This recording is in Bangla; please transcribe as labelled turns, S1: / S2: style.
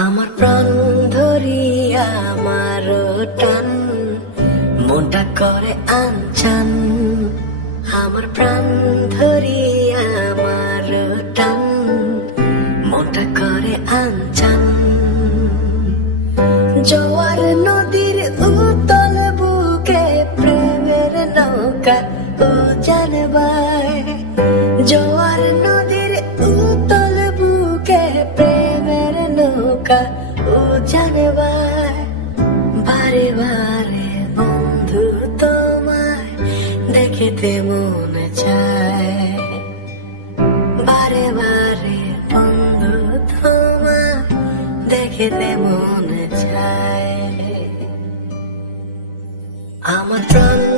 S1: আমার প্রাণ ধরিয়া আমার টান, মনটা করে আনচান। আমার প্রাণ ধরিয়া আমার টান, মনটা করে আনচান। জোয়ার নদীর উতল বুকে প্রেমের নৌকা ও জানবায়। জোয়ার নৌকা ও জানবায় বারে বারে বন্ধু তোমায় দেখিতে মনে চায়। বারে বারে বন্ধু তোমায় দেখিতে মনে চায়। আমার প্রাণ